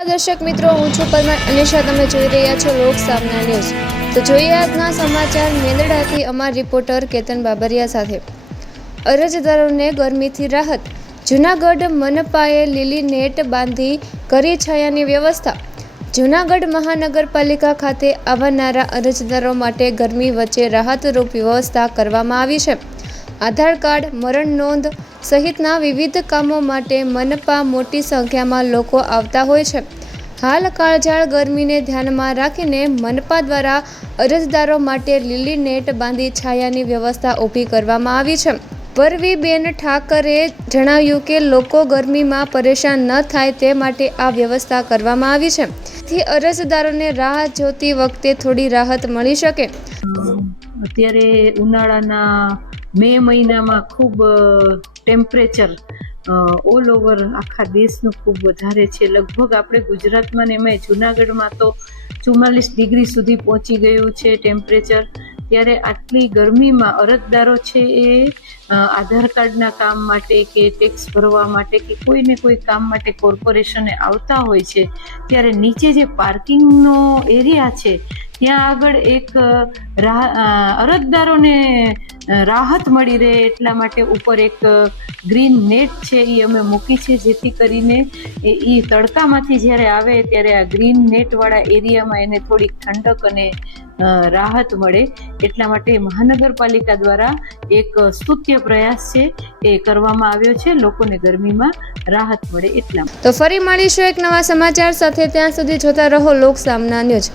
દર્શક મિત્રો, હું છું પરમાર અનિશા. તમે જોઈ રહ્યા છો લોક સામના ન્યૂઝ. તો જોઈએ આજના સમાચાર મેંદરડાથી અમારા રિપોર્ટર કેતન બાબરિયા સાથે. અરજદારોને ગરમીથી રાહત. જૂનાગઢ મનપાએ લીલી નેટ બાંધી કરી છાયાની વ્યવસ્થા. જૂનાગઢ મહાનગરપાલિકા ખાતે આવનારા અરજદારો માટે ગરમી વચ્ચે રાહતરૂપ વ્યવસ્થા કરવામાં આવી છે. આધાર કાર્ડ, મરણ નોંધ સહિતના વિવિધ કામો માટે મનપા મોટી સંખ્યામાં લોકો આવતા હોય છે. હાલ કાળઝાળ ગરમીને ધ્યાનમાં રાખીને મનપા દ્વારા અરજદારો માટે લીલી નેટ બાંધી છાયાની વ્યવસ્થા ઊભી કરવામાં આવી છે. પરવીબેન ઠાકરે જણાવ્યું કે લોકો ગરમીમાં પરેશાન ન થાય તે માટે આ વ્યવસ્થા કરવામાં આવી છે, જેથી અરજદારોને રાહ જોતી વખતે થોડી રાહત મળી શકે. અત્યારે ઉનાળાના મે મહિનામાં ખૂબ ટેમ્પરેચર ઓલ ઓવર આખા દેશનું ખૂબ વધારે છે. લગભગ આપણે ગુજરાતમાં ને એમાં જૂનાગઢમાં તો 44 ડિગ્રી સુધી પહોંચી ગયું છે ટેમ્પરેચર. ત્યારે આટલી ગરમીમાં અરજદારો છે એ આધાર કાર્ડના કામ માટે કે ટેક્સ ભરવા માટે કે કોઈને કોઈ કામ માટે કોર્પોરેશને આવતા હોય છે. ત્યારે નીચે જે પાર્કિંગનો એરિયા છે ત્યાં આગળ એક અરજદારોને રાહત મળી રહે એટલા માટે ઉપર એક ગ્રીન નેટ છે એ અમે મૂકી છે, જેથી કરીને એ તડકામાંથી જ્યારે આવે ત્યારે આ ગ્રીન નેટવાળા એરિયામાં એને થોડીક ઠંડક અને રાહત મળે. એટલા માટે મહાનગરપાલિકા દ્વારા એક સ્તુત્ય પ્રયાસ છે એ કરવામાં આવ્યો છે, લોકોને ગરમીમાં રાહત મળે એટલા. તો ફરી મળીશું એક નવા સમાચાર સાથે. ત્યાં સુધી જોતા રહો લોક સામના ન્યૂઝ.